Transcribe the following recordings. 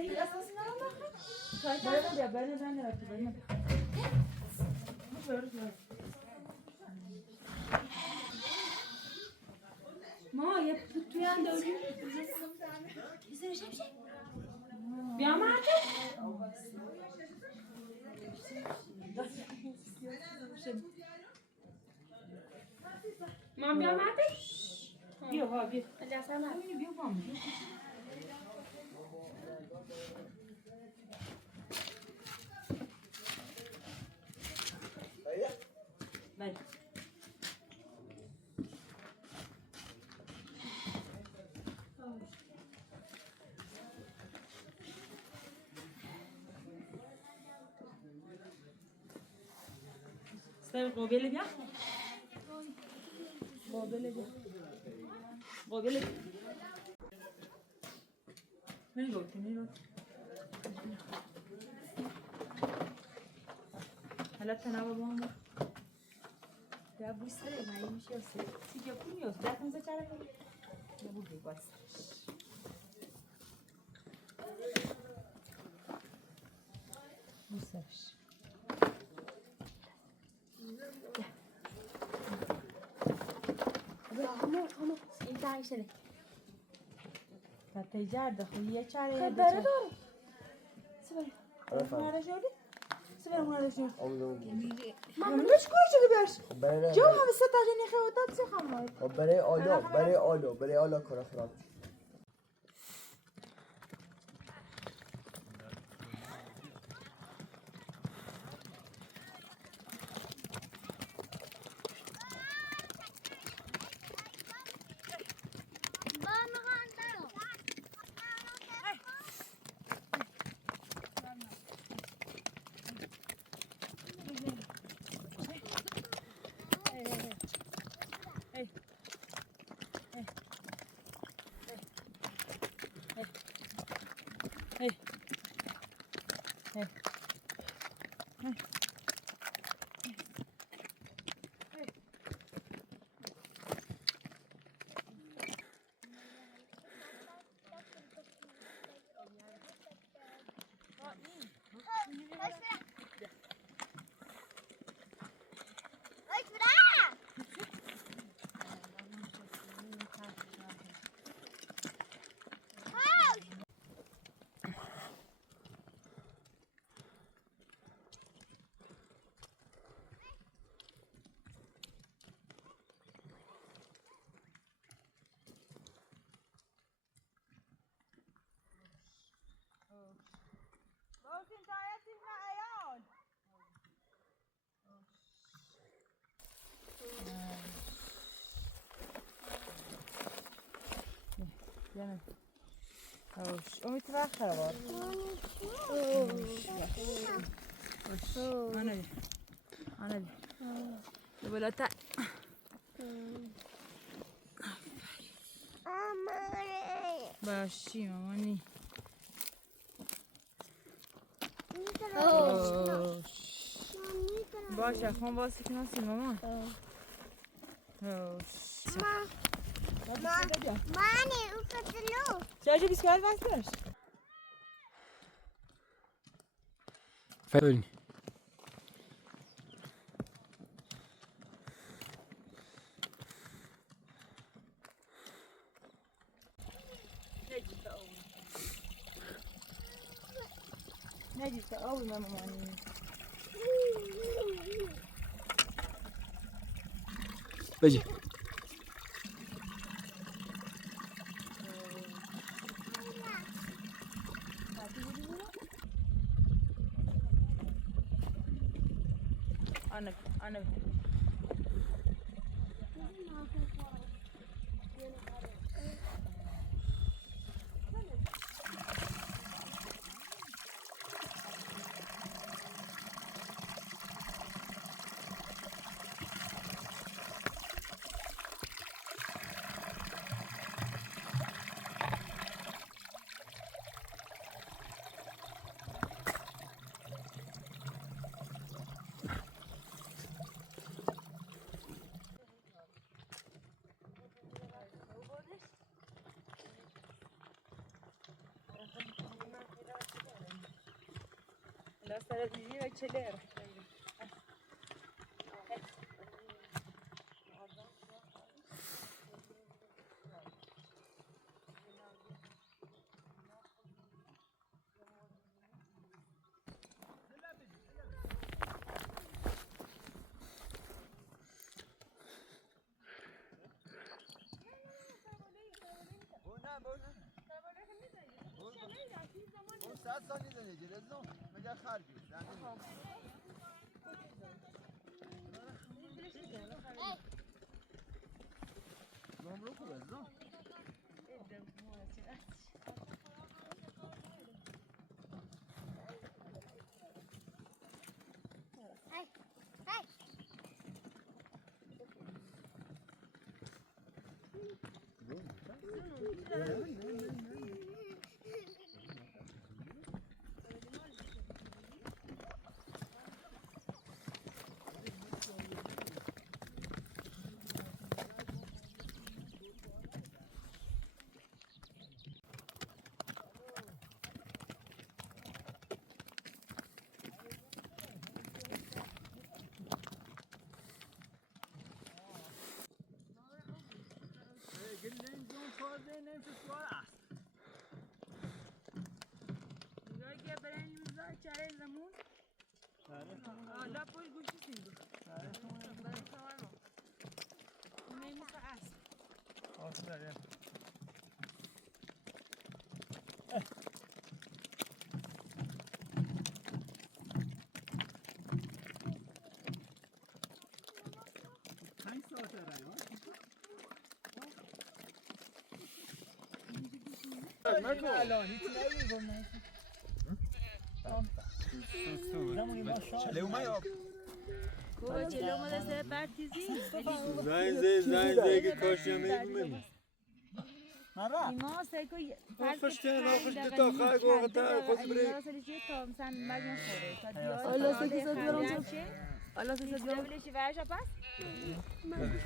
هيك اساسا ما یه توی اندازه بیا مرده ما بیا مرده بیا ها بیا اجازه نداری بیا با من بله سر قابل بیا قابل بیا قابل میگو که میگو حالا تنها با هم ya bu sene neymiş ya siz yapmıyoruz zaten zaten ya bu bir bas bu sefer ama انت عايشه فتجار دخويه چاره خبره دارم سبر ما شغلی سبر ما شغلی من مش کوچه بیاش جو هم استاجني خواتات سي خمر برای آلا کار خراب اوش امید وقت خراب انا بي ولا تا باشی مامانی باشه خون باسی که نسی مامان ماني وقتلو شاشه بیسکال بستش فعلی نجیسته آوی مامانی بجی انا سر دیدی و چلر لا پول گوشی سیدو میمیسه است آفرین پنج ساعت رای الان هیچ نمیگم چلو ما چلو ما دسته برتیزی زنگ که کاشی میگم ایما سیکو فرشته ناخشته تا خواهی گوهتا خود بری تا مثلا مجموع خوره تا دیار الله سکی زد برام الله سکی زد برام بلشی ورشا پس مکو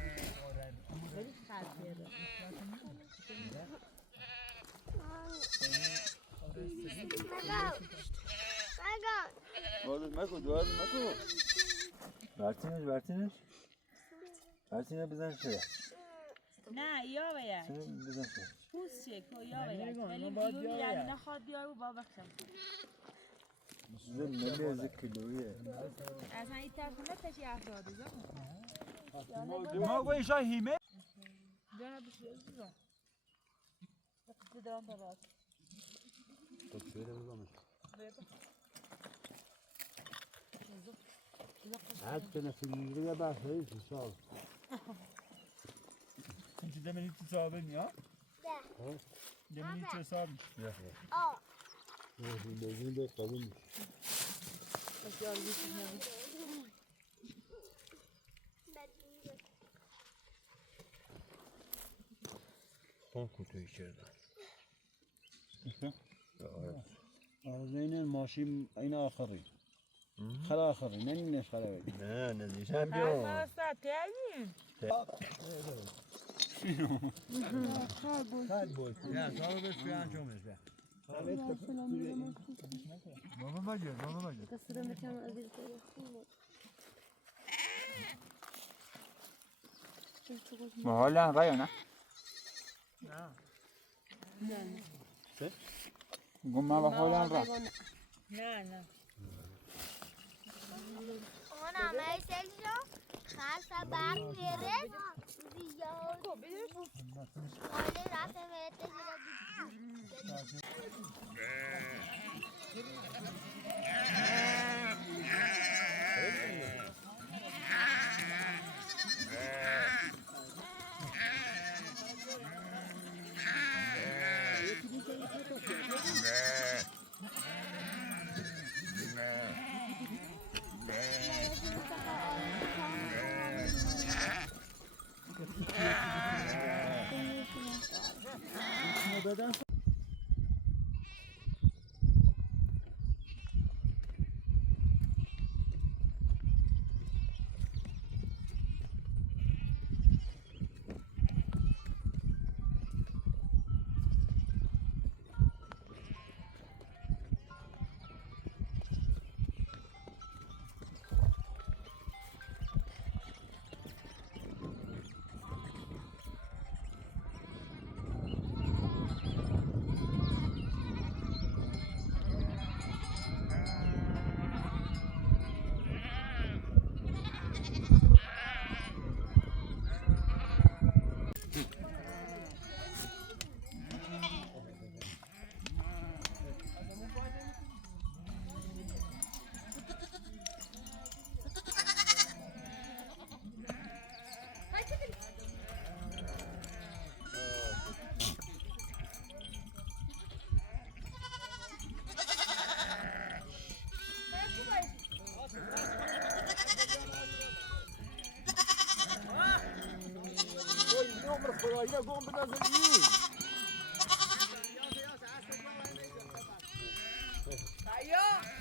برتینش بزن شده نه یا باید بزن شده پوست شکو یا باید ولی دیگه میرد نخواد بیای و با بخشم ملی از کلویه اصلا این ترخونه تشی افراده ما گوی شای هیمه جانا بشی ازیزا بدران تا راست حتى في الرياضة بعرف صار. انت دمني تصابني ها؟ لا. دمني تصابني. اه. الموجود ده قوي. خون کوتوی کرده. زين الماشي أين آخرين؟ خلا آخرين ننش خلا وين؟ نه نزیشم بیام. اصلا تیایم خال بود. نه صار بس بیان شومش بیا. بابا مگه. ما حالا رأی نه؟ چه؟ گم ما حالا رأی. نه انا ما يسالشو خاصة بعد غيره زياد ولا راسه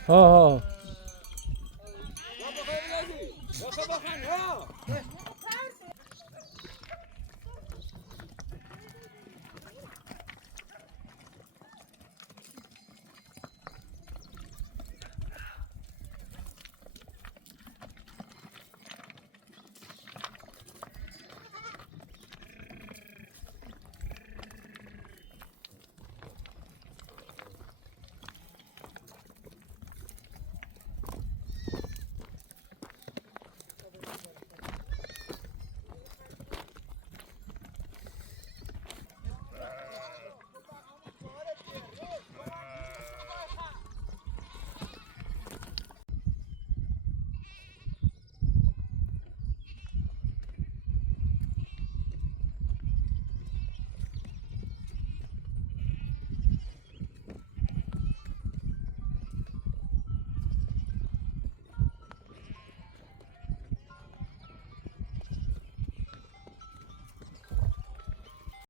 ها